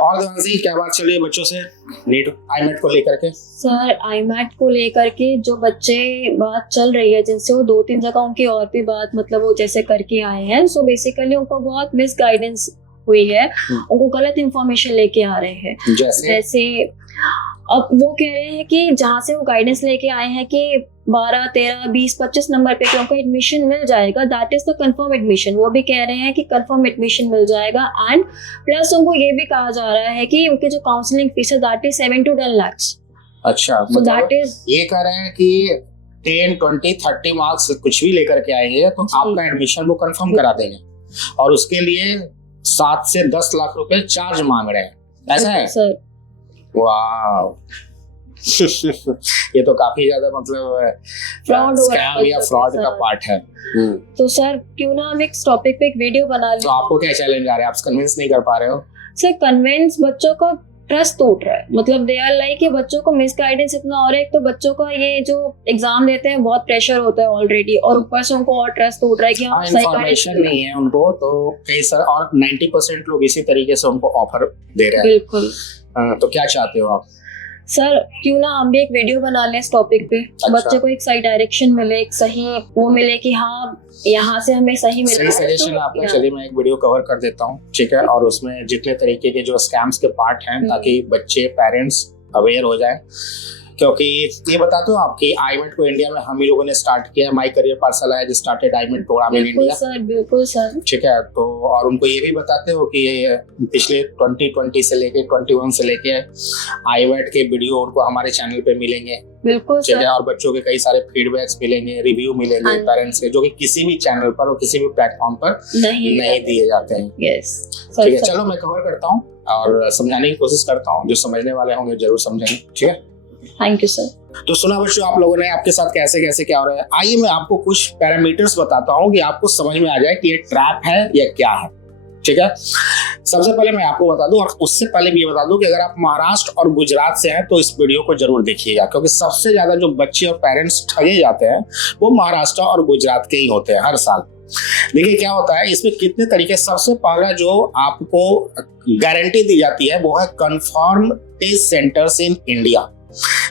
और देवांशी क्या बात चल रही है बच्चों से नीट आईमेट को लेकर के? सर आईमैट को लेकर के जो बच्चे बात चल रही है जिनसे वो 2-3 जगह उनकी और भी बात मतलब वो जैसे करके आए हैं, सो बेसिकली उनको बहुत मिस गाइडेंस हुई है, उनको गलत इंफॉर्मेशन लेके आ रहे हैं। जैसे अब वो कह रहे हैं कि जहाँ से वो गाइडेंस लेके आए हैं कि 12, 13, 20, 25 नंबर पे उनको एडमिशन मिल जाएगा, that is the confirm admission. वो भी कह रहे हैं कि कंफर्म एडमिशन मिल जाएगा एंड प्लस उनको ये भी कहा जा रहा है कि उनकी जो काउंसलिंग फीस है दैट इज 7 to 10 lakhs। अच्छा, so that is ये कह रहे हैं कि 10, 20, 30 मार्क्स कुछ भी लेकर के आएंगे तो आपका एडमिशन वो कंफर्म करा देंगे और उसके लिए 7 से 10 लाख रुपए चार्ज मांग रहे हैं, ऐसा है सर? वाह ये तो काफी ज्यादा मतलब स्कैम या फ्रॉड का पार्ट है। तो सर क्यों ना हम एक टॉपिक पे एक वीडियो बना लें। तो आपको क्या चैलेंज आ रहा है, आप कन्विंस नहीं कर पा रहे हो? सर कन्विंस बच्चों को ट्रस्ट टूट रहा है, मतलब दे आर लाइक कि बच्चों को मिस गाइडेंस इतना और एक तो बच्चों का ये जो एग्जाम देते हैं बहुत प्रेशर होता है ऑलरेडी और ऊपर से उनको और ट्रस्ट टूट रहा है कि हम सही इन्फॉर्मेशन नहीं है उनको, तो कई सारे और 90% लोग इसी तरीके से उनको ऑफर दे रहे हैं। बिल्कुल। तो क्या चाहते हो आप? सर क्यों ना हम भी एक वीडियो बना लें इस टॉपिक पे। अच्छा। बच्चे को एक सही डायरेक्शन मिले, एक सही वो मिले कि हाँ यहाँ से हमें सही मिल रहा है। सही सजेशन आपका। चलिए मैं एक वीडियो कवर कर देता हूँ, ठीक है, और उसमें जितने तरीके के जो स्कैम्स के पार्ट हैं ताकि बच्चे पेरेंट्स अवेयर हो जाए। क्योंकि ये बताते हो आपकी आईमेट को इंडिया में हम ही लोगों ने स्टार्ट किया, माई करियर पाठशाला है जो started IMET program in India. Sir बिल्कुल सर, ठीक है। तो और उनको ये भी बताते हो कि पिछले 2020 से लेके 21 से लेके आईमेट के वीडियो उनको हमारे चैनल पे मिलेंगे। बिल्कुल ठीक है। और बच्चों के कई सारे फीडबैक्स मिलेंगे, रिव्यू मिलेंगे पेरेंट्स के, जो कि किसी भी चैनल पर और किसी भी प्लेटफॉर्म पर नहीं दिए जाते हैं। यस ठीक है। चलो मैं कवर करता हूँ और समझाने की कोशिश करता हूँ, जो समझने वाले होंगे जरूर समझेंगे। ठीक है, थैंक यू सर। तो सुना बच्चों आप लोगों ने, आपके साथ कैसे कैसे क्या हो रहा है। आइए मैं आपको कुछ पैरामीटर्स बताता हूँ कि आपको समझ में आ जाए कि ये ट्रैप है या क्या है। ठीक है। सबसे पहले मैं आपको बता दूं, और उससे पहले भी ये बता दूं कि अगर आप महाराष्ट्र और गुजरात से हैं तो इस वीडियो को जरूर देखिएगा, क्योंकि सबसे ज्यादा जो बच्चे और पेरेंट्स ठगे जाते हैं वो महाराष्ट्र और गुजरात के ही होते हैं हर साल। देखिए क्या होता है इसमें, कितने तरीके। सबसे पहला जो आपको गारंटी दी जाती है वो है confirm test centres in India.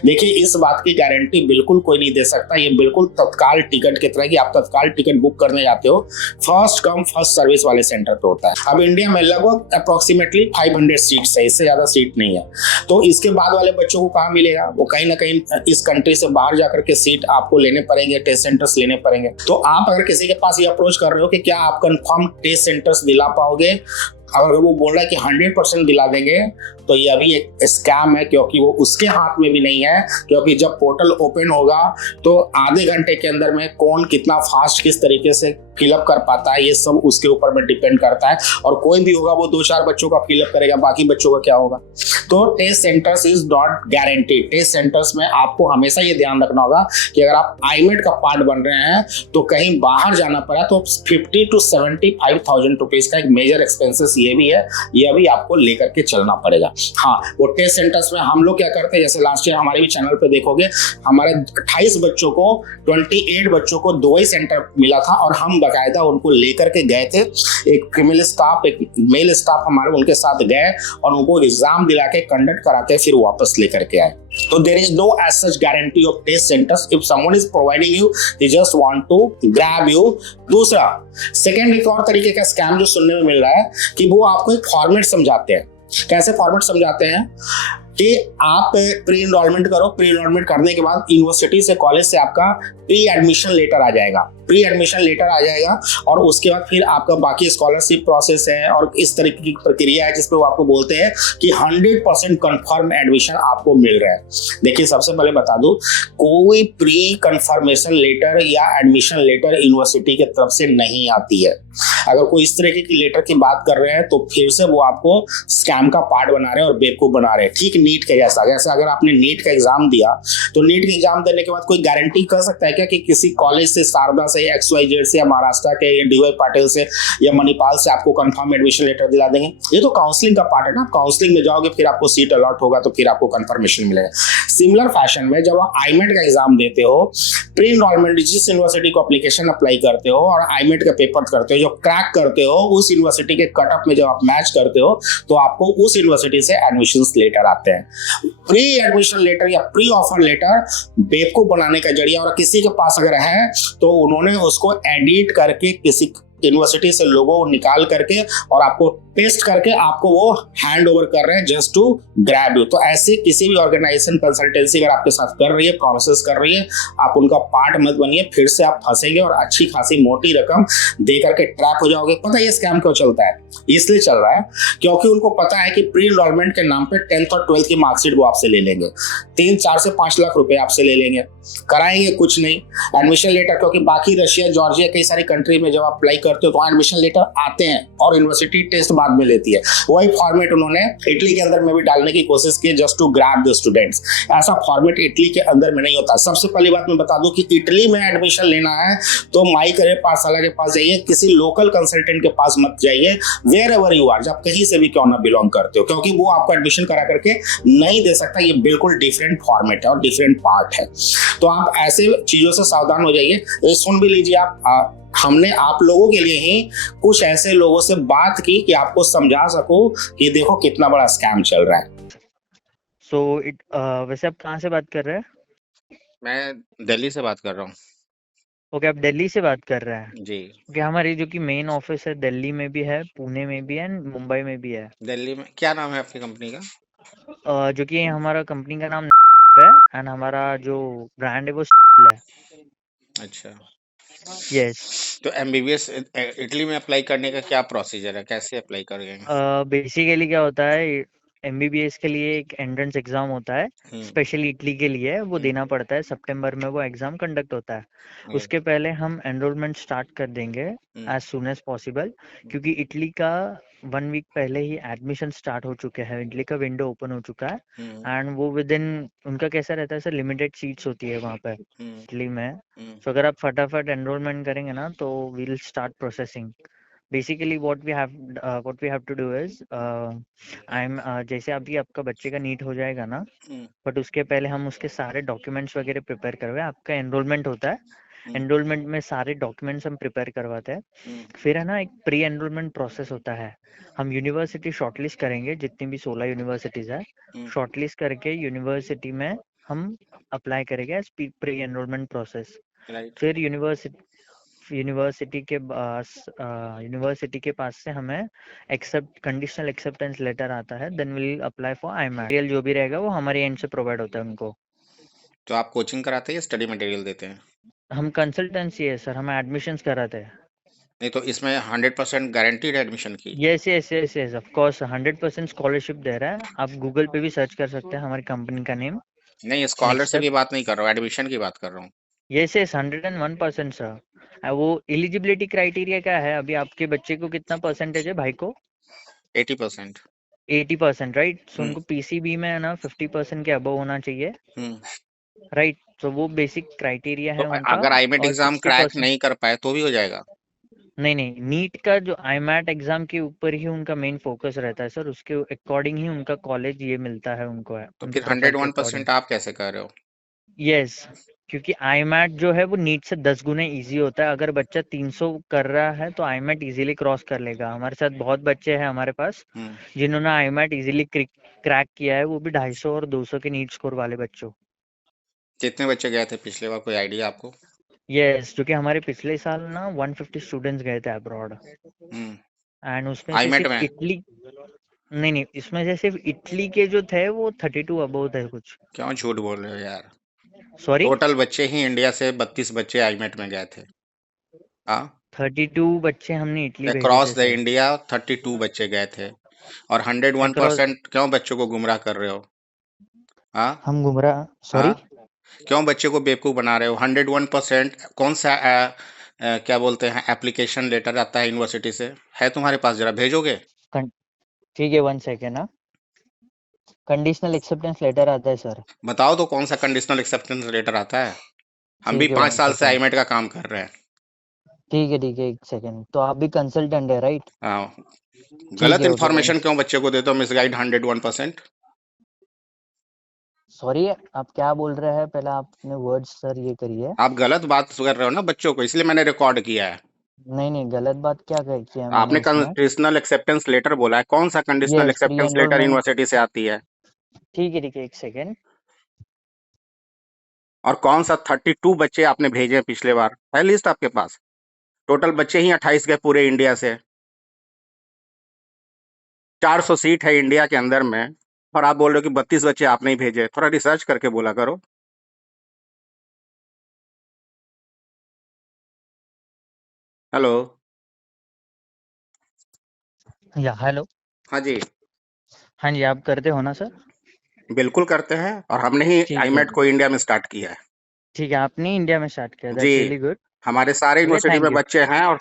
देखिए इस बात की गारंटी बिल्कुल कोई नहीं दे सकता, ये बिल्कुल तत्काल टिकट की तरह कि आप तत्काल टिकट बुक करने जाते हो, फर्स्ट कम फर्स्ट सर्विस वाले सेंटर पे होता है। अब इंडिया में लगभग अप्रोक्सीमेटली 500 सीट्स है, इससे ज्यादा सीट नहीं है। तो इसके बाद वाले बच्चों को कहाँ मिलेगा, वो कहीं ना कहीं इस कंट्री से बाहर जाकर के सीट आपको लेने पड़ेंगे, टेस्ट सेंटर्स लेने पड़ेंगे। तो आप अगर किसी के पास ये अप्रोच कर रहे हो कि क्या आप कंफर्म टेस्ट सेंटर्स दिला पाओगे, अगर वो बोल रहा है कि 100% दिला देंगे, तो ये अभी एक स्कैम है, क्योंकि वो उसके हाथ में भी नहीं है। क्योंकि जब पोर्टल ओपन होगा तो आधे घंटे के अंदर में कौन कितना फास्ट किस तरीके से फिलअप कर पाता है, ये सब उसके ऊपर में डिपेंड करता है। और कोई भी होगा वो 2-4 बच्चों का फिलअप करेगा, बाकी बच्चों का क्या होगा। तो test centres is not guaranteed. Test centres में आपको हमेशा ये ध्यान रखना होगा कि अगर आप आईमेट का पार्ट बन रहे हैं तो कहीं बाहर जाना पड़ा तो 50 to 75,000 रुपीज का एक मेजर एक्सपेंसेस ये भी है, ये भी आपको लेकर के चलना पड़ेगा। हाँ, वो टेस्ट सेंटर्स में हम लोग क्या करते हैं, जैसे लास्ट ईयर हमारे भी चैनल पे देखोगे, हमारे 28 बच्चों को 28 बच्चों को 2 ही सेंटर मिला था और हम बकायदा उनको लेकर के गए थे। एक फीमेल स्टाफ एक मेल स्टाफ हमारे उनके साथ गए और उनको एग्जाम दिला के कंडक्ट करा के फिर वापस लेकर के आए। तो there is no as such guarantee of test centres. If someone is providing you, they just want to grab you. दूसरा सेकंड एक और तरीके का स्कैम जो सुनने में मिल रहा है कि वो आपको एक फॉर्मेट समझाते हैं। कैसे फॉर्मेट समझाते हैं कि आप प्री एनरोलमेंट करो, प्री एनरोलमेंट करने के बाद यूनिवर्सिटी से कॉलेज से आपका प्री एडमिशन लेटर आ जाएगा, प्री एडमिशन लेटर आ जाएगा और उसके बाद फिर आपका बाकी स्कॉलरशिप प्रोसेस है और इस तरीके की प्रक्रिया है जिसपे वो आपको बोलते हैं कि 100% कंफर्म एडमिशन आपको मिल रहा है। देखिए सबसे पहले बता दूं, कोई प्री कंफर्मेशन लेटर या एडमिशन लेटर यूनिवर्सिटी की तरफ से नहीं आती है। अगर कोई इस तरीके की लेटर की बात कर रहे हैं तो फिर से वो आपको स्कैम का पार्ट बना रहे हैं और बेवकूफ बना रहे हैं। ठीक नीट के जैसा, जैसे अगर आपने नीट का एग्जाम दिया तो नीट का एग्जाम देने के बाद कोई गारंटी कर सकता है क्या कि किसी कॉलेज से, शारदा से, XYZ से, या महाराष्ट्र के, या DY पाटिल से, या मणिपाल से आपको कंफर्म एडमिशन लेटर दिला देंगे? ये तो काउंसलिंग का पार्ट है ना, काउंसलिंग में जाओगे फिर आपको सीट अलॉट होगा तो फिर आपको कंफर्मेशन मिलेगा। सिमिलर फैशन में जब आप आईमेट का एग्जाम देते हो, प्री इनरोलमेंट जिस यूनिवर्सिटी को एप्लीकेशन अप्लाई करते हो और आईमेट का पेपर करते हो, जो क्रैक करते हो उस यूनिवर्सिटी के कट ऑफ में जब आप मैच करते हो तो आपको उस यूनिवर्सिटी से एडमिशन लेटर आते हैं। प्री एडमिशन लेटर या प्री ऑफर लेटर बेवकूफ बनाने का जरिया, और किसी के पास अगर है तो उन्होंने उसको एडिट करके किसी यूनिवर्सिटी से लोगो निकाल करके और आपको पेस्ट करके आपको वो हैंड ओवर कर रहे हैं जस्ट टू ग्रैब यू। तो ऐसे किसी भी ऑर्गेनाइजेशन, कंसल्टेंसी अगर आपके साथ कर रही है, प्रोमिस कर रही है, आप उनका पार्ट मत बनिए, फिर से आप फंसेंगे और अच्छी खासी मोटी रकम दे करके ट्रैप हो जाओगे। पता है ये स्कैम क्यों चलता है? इसलिए चल रहा है क्योंकि उनको पता है कि प्री इनरोलमेंट के नाम पे 10th और 12th की मार्कशीट वो आपसे ले लेंगे, 3-4 से 5 लाख रुपए आपसे ले लेंगे, कराएंगे कुछ नहीं। एडमिशन लेटर, क्योंकि बाकी रशिया, जॉर्जिया, कई सारी कंट्री में जब आप अप्लाई करते हो तो एडमिशन लेटर आते हैं और यूनिवर्सिटी टेस्ट बाद में लेती है। वही फॉर्मेट उन्होंने इटली के अंदर में भी डालने की कोशिश की, just to grab the students. ऐसा फॉर्मेट इटली के अंदर में नहीं होता। सबसे पहली बात मैं बता दूं कि इटली में एडमिशन लेना है तो माई करियर पाठशाला के पास जाइए, किसी लोकल कंसल्टेंट के पास मत जाइए, वेयर एवर यू आर, जब कहीं से भी क्यों ना बिलोंग करते हो, क्योंकि वो आपको एडमिशन करा करके नहीं दे सकता। ये बिल्कुल डिफरेंट फॉर्मेट है और डिफरेंट पार्ट है। तो आप ऐसे चीजों से सावधान हो जाइए। सुन भी लीजिए आप, हमने आप लोगों के लिए ही कुछ ऐसे लोगों से बात की कि आपको समझा सकूं कि देखो कितना बड़ा स्कैम चल रहा है। वैसे आप कहाँ से बात कर रहे हैं? मैं दिल्ली से बात कर रहा हूँ ओके, आप दिल्ली से बात कर रहे हैं। जी। ओके, हमारी जो कि मेन ऑफिस है दिल्ली में भी है, पुणे में भी है एंड मुंबई में भी है। दिल्ली में क्या नाम है आपकी कंपनी का? जो कि हमारा कंपनी का नाम है एंड हमारा जो ब्रांड है वो है। अच्छा, यस। तो MBBS इटली में अप्लाई करने का क्या प्रोसीजर है, कैसे अप्लाई करेंगे? बेसिकली क्या होता है, MBBS के लिए एक एंट्रेंस एग्जाम होता है, स्पेशली इटली के लिए वो देना पड़ता है। सितंबर में वो एग्जाम कंडक्ट होता है। उसके पहले हम एनरोलमेंट स्टार्ट कर देंगे एज सुन एज पॉसिबल, क्योंकि इटली का 1 वीक पहले ही एडमिशन स्टार्ट हो चुके हैं, इटली का विंडो ओपन हो चुका है एंड वो विद इन, उनका कैसा रहता है सर, लिमिटेड सीट्स होती है वहाँ पे इटली में। तो अगर आप फटाफट एनरोलमेंट करेंगे ना तो we'll start processing. Basically what we have to do is जैसे अभी आपका बच्चे का नीट हो जाएगा ना, बट उसके पहले हम उसके सारे डॉक्यूमेंट्स वगैरह प्रिपेयर करवाए। आपका एनरोलमेंट होता है, एनरोलमेंट में सारे डॉक्यूमेंट्स हम प्रिपेयर करवाते हैं। फिर है ना एक प्री एनरोलमेंट प्रोसेस होता है। हम यूनिवर्सिटी शॉर्टलिस्ट करेंगे, जितनी भी 16 यूनिवर्सिटीज है, शॉर्टलिस्ट करके यूनिवर्सिटी में हम अप्लाई करेंगे एज प्री एनरोलमेंट प्रोसेस। फिर यूनिवर्सिटी के पास से हमें कंडीशनल एक्सेप्टेंस लेटर आता है, देन विल अप्लाई फॉर आईमैट। जो भी रहेगा वो हमारे एंड से प्रोवाइड होता है उनको। तो आप कोचिंग कराते हैं या स्टडी मटेरियल देते हैं? हम कंसल्टेंसी है सर, हम एडमिशंस कराते हैं। नहीं तो इसमें 100% गारंटीड एडमिशन की? Yes yes yes yes, of course 100% scholarship दे रहा है। आप गूगल पे भी सर्च कर सकते हैं हमारी कंपनी का नेम। नहीं, स्कॉलरशिप की बात नहीं कर रहा हूँ, एडमिशन की बात कर रहा हूँ। Yes yes, 101% sir. वो एलिजिबिलिटी क्राइटेरिया क्या है, अभी आपके बच्चे को कितना परसेंटेज है भाई को? 80%। 80%, राइट। सो उनको PCB में है ना 50% के अबव होना चाहिए, राइट। तो वो बेसिक क्राइटेरिया है तो उनका। अगर आईमेट और एग्जाम क्रैक 60% नहीं कर पाए तो भी हो जाएगा? नहीं नहीं, नीट का जो आईमैट एग्जाम के ऊपर ही उनका मेन फोकस रहता है सर, उसके अकॉर्डिंग ही उनका कॉलेज ये मिलता है उनको, है तो उनके फिर प्रोफाइल के 101% अकॉर्डिंग। आप कैसे कर रहे हो? यस, क्योंकि आईमैट जो है वो नीट से 10 गुने इजी होता है। अगर बच्चा 300 कर रहा है तो आईमैट इजीली क्रॉस कर लेगा। हमारे साथ बहुत बच्चे हैं हमारे पास जिन्होंने आईमैट इजीली क्रैक किया है, वो भी 250 और 200 के नीट स्कोर वाले बच्चों। कितने बच्चे गए थे पिछले बार, कोई आइडिया आपको? यस, जो कि हमारे पिछले साल ना 150 स्टूडेंट्स गए थे अब्रॉड एंड उसमें से आईमेट सिर्फ में? इटली, नहीं, इसमें से सिर्फ इटली के जो थे वो 32 अबव थे कुछ। क्यों झूठ बोल रहे हो यार? सॉरी, टोटल बच्चे ही इंडिया से 32 बच्चे आईमेट में गए थे। हाँ, 32 बच्चे हमने इटली भेजे अक्रॉस थे द सर। इंडिया 32 बच्चे गए थे। और अक्रॉस 101% क्यों बच्चों को गुमराह कर रहे हो? हाँ हम गुमराह, सॉरी। हाँ, क्यों बच्चे को बेवकूफ बना रहे हो? 101% कौन सा क्या बोलते हैं, एप्लीकेशन लेटर आता है यूनिवर्सिटी से, है तुम्हारे पास? जरा भेजोगे? ठीक है, 1 सेकेंड ना। कंडीशनल एक्सेप्टेंस लेटर आता है सर। बताओ तो कौन सा कंडीशनल एक्सेप्टेंस लेटर आता है? हम भी ठीक है 5 1 साल से सेकंड। आईमेट का काम कर रहे हैं। ठीक है 1 सेकंड। तो आप भी कंसल्टेंट है राइट? हाँ, ठीक गलत है ओके इन्फॉर्मेशन क्यों बच्चे को देते हो मिसगाइड 101%? सॉरी आप क्या बोल रहे हैं? पहले आपने वर्ड्स सर ये करिए। आप गलत बात कर रहे हो ना बच्चों को, इसलिए मैंने रिकॉर्ड किया है। नहीं गलत बात क्या किया है आपने मैंने इसमें? कंडीशनल एक्सेप्टेंस लेटर बोला है, कौन सा conditional yes pre acceptance letter enrolment. University से आती है? ठीक है 1 सेकंड। और कौन सा 32 बच्चे आपने भेजे हैं पिछले बार? है लिस्ट आपके पास? टोटल बच्चे ही 28 गए पूरे इंडिया से। 400 सीट है इंडिया के अंदर में, और आप बोल रहे हो कि 32 बच्चे आप नहीं भेजे। थोड़ा रिसर्च करके बोला करो। हेलो। या हेलो। हाँ जी, हाँ जी आप करते हो ना सर? बिल्कुल करते हैं, और हमने ही ठीक है। आईमेट को इंडिया में स्टार्ट किया है। ठीक है आपने इंडिया में स्टार्ट किया, जी, दैट्स रियली गुड। हमारे सारे चलिए यूनिवर्सिटी में थैंक यू। बच्चे हैं। और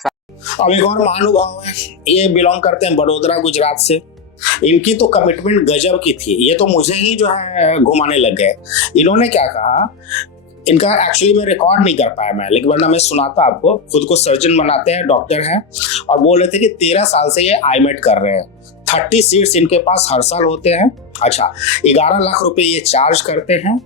अब एक और महानुभाव है, ये बिलोंग करते हैं बड़ोदरा गुजरात से। इनकी तो कमिटमेंट गजब की थी, ये तो मुझे ही जो है घुमाने लग गए। इन्होंने क्या कहा, इनका एक्चुअली मैं रिकॉर्ड नहीं कर पाया मैं, लेकिन वरना मैं सुनाता आपको। खुद को सर्जन बनाते हैं, डॉक्टर हैं, और बोल रहे थे कि 13 साल से ये आईमेट कर रहे हैं। 30 सीट्स इनके पास हर साल होते हैं। अच्छा, 11 लाख रुपए ये चार्ज करते हैं,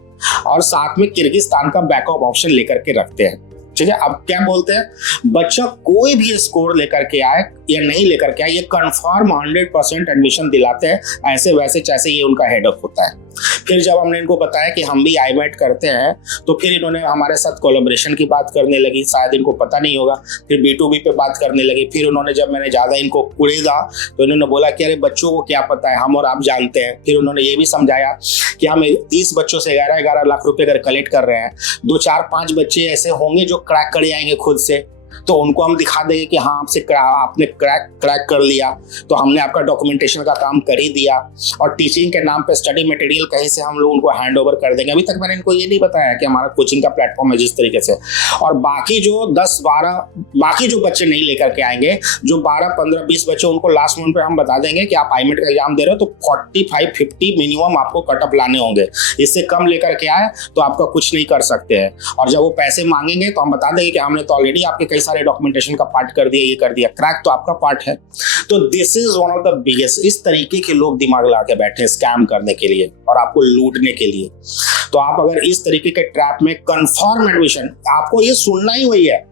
और साथ में किर्गिस्तान का बैकअप ऑप्शन लेकर के रखते हैं। ठीक है, अब क्या बोलते हैं, बच्चा कोई भी स्कोर लेकर के आए या नहीं लेकर के आए, ये कंफर्म 100% एडमिशन दिलाते हैं, ऐसे वैसे जैसे ये उनका हेडअप होता है। फिर जब हमने इनको बताया कि हम भी आईमेट करते हैं, तो फिर इन्होंने हमारे साथ कोलैबोरेशन की बात करने लगी, शायद इनको पता नहीं होगा। फिर B2B पे बात करने लगी। फिर उन्होंने, जब मैंने ज़्यादा इनको कुड़ेदा, तो इन्होंने बोला कि अरे बच्चों को क्या पता है, हम और आप जानते हैं। फिर उन्होंने ये भी समझाया कि हम 30 बच्चों से 11-11 लाख रुपए अगर कलेक्ट कर रहे हैं, 2, 4, 5 बच्चे ऐसे होंगे जो क्रैक कर आएंगे खुद से, तो उनको हम दिखा देंगे कि हाँ आपने क्रैक कर लिया, तो हमने आपका डॉक्यूमेंटेशन का काम कर ही दिया। और टीचिंग के नाम पे स्टडी मटेरियल कहीं से हम लोग उनको हैंड ओवर कर देंगे। अभी तक मैंने इनको ये नहीं बताया कि हमारा कोचिंग का प्लेटफॉर्म है जिस तरीके से। और बाकी जो 10-12 बाकी जो बच्चे नहीं लेकर के आएंगे, जो 12-15-20 बच्चे, उनको लास्ट मोमेंट पे हम बता देंगे कि आप आईमेट का एग्जाम दे रहे हो, तो 45-50 मिनिमम आपको कटअप लाने होंगे। इससे कम लेकर के आए तो आपका कुछ नहीं कर सकते हैं। और जब वो पैसे मांगेंगे तो हम बता देंगे कि हमने तो ऑलरेडी आपके कई सारे डॉक्यूमेंटेशन का पार्ट कर दिया, ये कर दिया, क्रैक तो आपका पार्ट है। तो this is one of the biggest, इस तरीके के लोग दिमाग लगा के बैठे हैं स्कैम करने के लिए और आपको लूटने के लिए। तो आप अगर इस तरीके के ट्रैप में, कंफर्म एडमिशन, आपको ये सुनना ही वही है,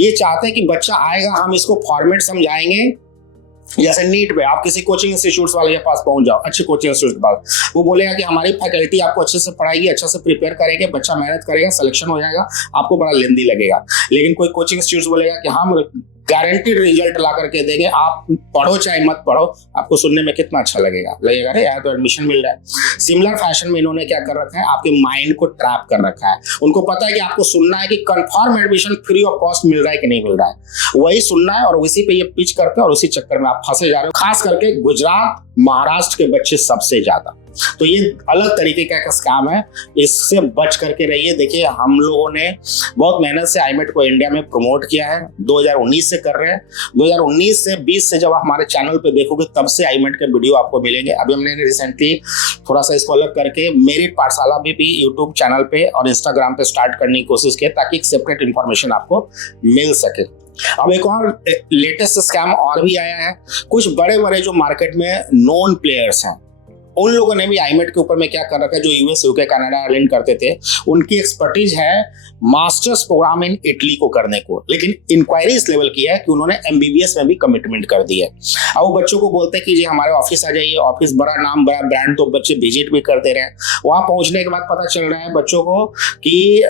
ये चाहते हैं कि बच्चा आएगा, हम इसको फॉर्मेट समझाएंगे। जैसे नीट पे आप किसी कोचिंग इंस्टीट्यूट वाले के पास पहुंच जाओ, अच्छे कोचिंग इंस्टीट्यूट के पास, वो बोलेगा कि हमारी फैकल्टी आपको अच्छे से पढ़ाएगी, अच्छे से प्रिपेयर करेंगे, बच्चा मेहनत करेगा, सिलेक्शन हो जाएगा, आपको बड़ा लेंदी लगेगा। लेकिन कोई कोचिंग इंस्टीट्यूट बोलेगा कि हम गारंटीड रिजल्ट ला करके देंगे, आप पढ़ो चाहे मत पढ़ो। आपको सुनने में कितना अच्छा लगेगा अरे यार तो एडमिशन मिल रहा है। सिमिलर फैशन में इन्होंने क्या कर रखा है, आपके माइंड को ट्रैप कर रखा है। उनको पता है कि आपको सुनना है कि confirm admission free of cost मिल रहा है कि नहीं मिल रहा है, वही सुनना है, और उसी पे ये पिच करते हैं, और उसी चक्कर में आप फंसे जा रहे हो। खास करके गुजरात, महाराष्ट्र के बच्चे सबसे ज्यादा। तो ये अलग तरीके का स्कैम है, इससे बच करके रहिए। देखिए, हम लोगों ने बहुत मेहनत से आईमेट को इंडिया में प्रमोट किया है, 2019 से कर रहे हैं। 2019 से 20 से जब हमारे चैनल पे देखोगे, तब से आईमेट के वीडियो आपको मिलेंगे। अभी हमने रिसेंटली थोड़ा सा इसको अलग करके मेरिट पाठशाला भी यूट्यूब चैनल पे और इंस्टाग्राम पे स्टार्ट करने की कोशिश की, ताकि एक सेपरेट इंफॉर्मेशन आपको मिल सके। अब एक और लेटेस्ट स्कैम और भी आया है। कुछ बड़े बड़े जो मार्केट में नोन प्लेयर्स हैं, उन लोगों ने भी आईमेट के ऊपर में क्या कर रखा है, जो यूएस, यूके, कनाडा, आयरलैंड करते थे, उनकी एक्सपर्टीज है मास्टर्स प्रोग्राम इन इटली को करने को। लेकिन इंक्वायरी इस लेवल की है कि उन्होंने एमबीबीएस में भी कमिटमेंट कर दी है। अब वो बच्चों को बोलते हैं कि जी हमारे ऑफिस आ जाइए, ऑफिस बड़ा नाम, बड़ा ब्रांड, तो बच्चे विजिट भी करते रहे। वहां पहुंचने के बाद पता चल रहा है बच्चों को कि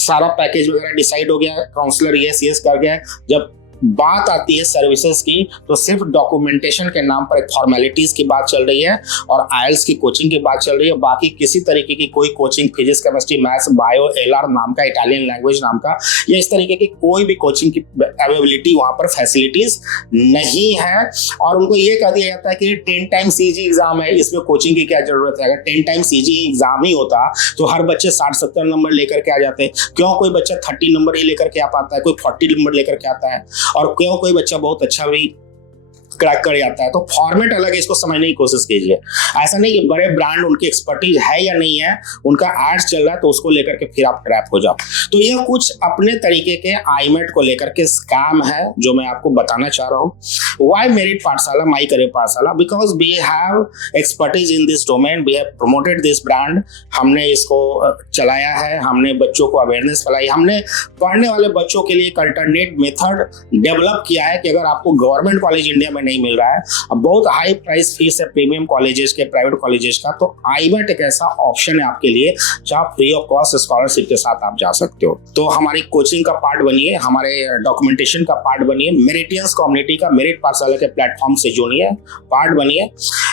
सारा पैकेज वगैरह डिसाइड हो गया, काउंसलर यस कर गया। जब बात आती है सर्विसेज की, तो सिर्फ डॉक्यूमेंटेशन के नाम पर एक फॉर्मेलिटीज की बात चल रही है, और आईएलटीएस की कोचिंग की बात चल रही है। बाकी किसी तरीके की कोई coaching, physics, chemistry, maths, bio, LR नाम का, इटालियन लैंग्वेज नाम का, या इस तरीके की कोई भी कोचिंग की अवेलेबिलिटी, वहां पर फैसिलिटीज नहीं है। और उनको ये कह दिया जाता है कि 10 टाइम सीजी एग्जाम है, इसमें कोचिंग की क्या जरूरत है। अगर 10 टाइम सीजी एग्जाम ही होता तो हर बच्चे 60-70 नंबर लेकर के आ जाते। क्यों कोई बच्चा 30 नंबर ही लेकर के आ पाता है, कोई 40 नंबर लेकर के आता है, और क्यों कोई बच्चा बहुत अच्छा भी क्रैक कर जाता है। तो फॉर्मेट अलग है, इसको समझने की कोशिश कीजिए। ऐसा नहीं कि बड़े ब्रांड उनकी एक्सपर्टीज है या नहीं है, उनका एड्स चल रहा है तो उसको लेकर के फिर आप ट्रैप हो जाओ। तो यह कुछ अपने तरीके के आईमेट को लेकर के स्कैम है जो मैं आपको बताना चाह रहा हूँ। Why merit Pathshala, my career Pathshala? Because we have expertise in this domain, we have promoted this brand. हमने इसको चलाया है, हमने बच्चों को अवेयरनेस फैलाई, हमने पढ़ने वाले बच्चों के लिए एक अल्टरनेट मेथड डेवलप किया है कि अगर आपको गवर्नमेंट कॉलेज इंडिया में नहीं मिल रहा है, अब बहुत हाई प्राइस फीस है प्रीमियम कॉलेजेस के, प्राइवेट कॉलेजेस का, तो आईमेट एक ऐसा ऑप्शन है आपके लिए जहां फ्री ऑफ कॉस्ट स्कॉलरशिप के साथ आप जा सकते हो। तो हमारी कोचिंग का पार्ट बनिए, हमारे डॉक्यूमेंटेशन का पार्ट बनिए, मेरिटियंस कम्युनिटी का मेरिट पाठशाला के प्लेटफॉर्म से जुड़िए, पार्ट बनिए।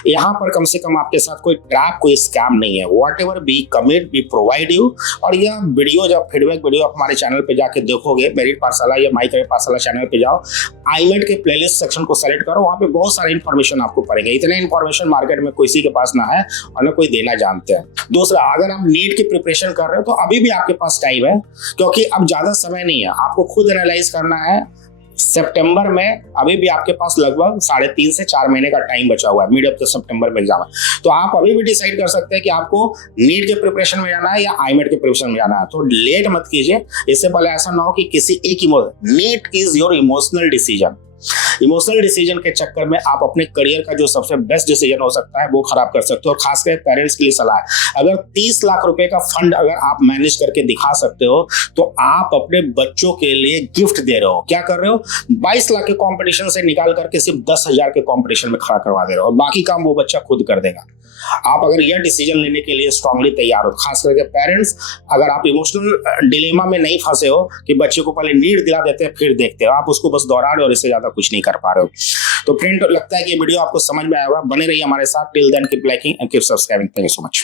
यहाँ पर कम से कम आपके साथ कोई ट्रैप, कोई स्कैम नहीं है। Whatever we commit we provide you. और यह वीडियो, जब फीडबैक वीडियो आप हमारे चैनल पे जाके देखोगे, मेरिट पाठशाला या माई करियर पाठशाला चैनल पे जाओ, आईमेट के प्लेलिस्ट सेक्शन को सेलेक्ट करो, वहाँ पे बहुत सारे इन्फॉर्मेशन आपको पड़ेंगे। इतने इन्फॉर्मेशन मार्केट में किसी के पास ना है और ना कोई देना जानते हैं। दूसरा, अगर आप नीट की प्रिपरेशन कर रहे हो तो अभी भी आपके पास टाइम है, क्योंकि अब ज्यादा समय नहीं है। आपको खुद एनालाइज करना है। सितंबर में अभी भी आपके पास लगभग 3.5 से 4 महीने का टाइम बचा हुआ है, मिड ऑफ द सितंबर में एग्जाम है। तो आप अभी भी डिसाइड कर सकते हैं कि आपको नीट के प्रिपरेशन में जाना है या आईमेट के प्रिपरेशन में जाना है। तो लेट मत कीजिए, इससे पहले ऐसा ना हो कि किसी एक NEET is your emotional decision. Emotional decision के चक्कर में आप अपने करियर का जो सबसे बेस्ट डिसीजन हो सकता है वो खराब कर सकते हो। और खासकर पेरेंट्स के लिए सलाह है, अगर 30 लाख रुपए का फंड अगर आप मैनेज करके दिखा सकते हो तो आप अपने बच्चों के लिए गिफ्ट दे रहे हो। क्या कर रहे हो? 22 लाख के कंपटीशन से निकाल करके सिर्फ 10,000 के कंपटीशन में खड़ा करवा दे रहे हो, और बाकी काम वो बच्चा खुद कर देगा। आप अगर यह डिसीजन लेने के लिए स्ट्रांगली तैयार हो, खास करके पेरेंट्स, अगर आप इमोशनल डिलेमा में नहीं फंसे हो कि बच्चे को पहले नीड दिला देते हैं फिर देखते हो, आप उसको बस दोहरा रहे हो और इससे ज्यादा कुछ नहीं कर पा रहे हो। तो फ्रेंड, लगता है कि ये वीडियो आपको समझ में आया होगा। बने रहिए हमारे साथ। Till then keep liking and keep subscribing. Thank you so much.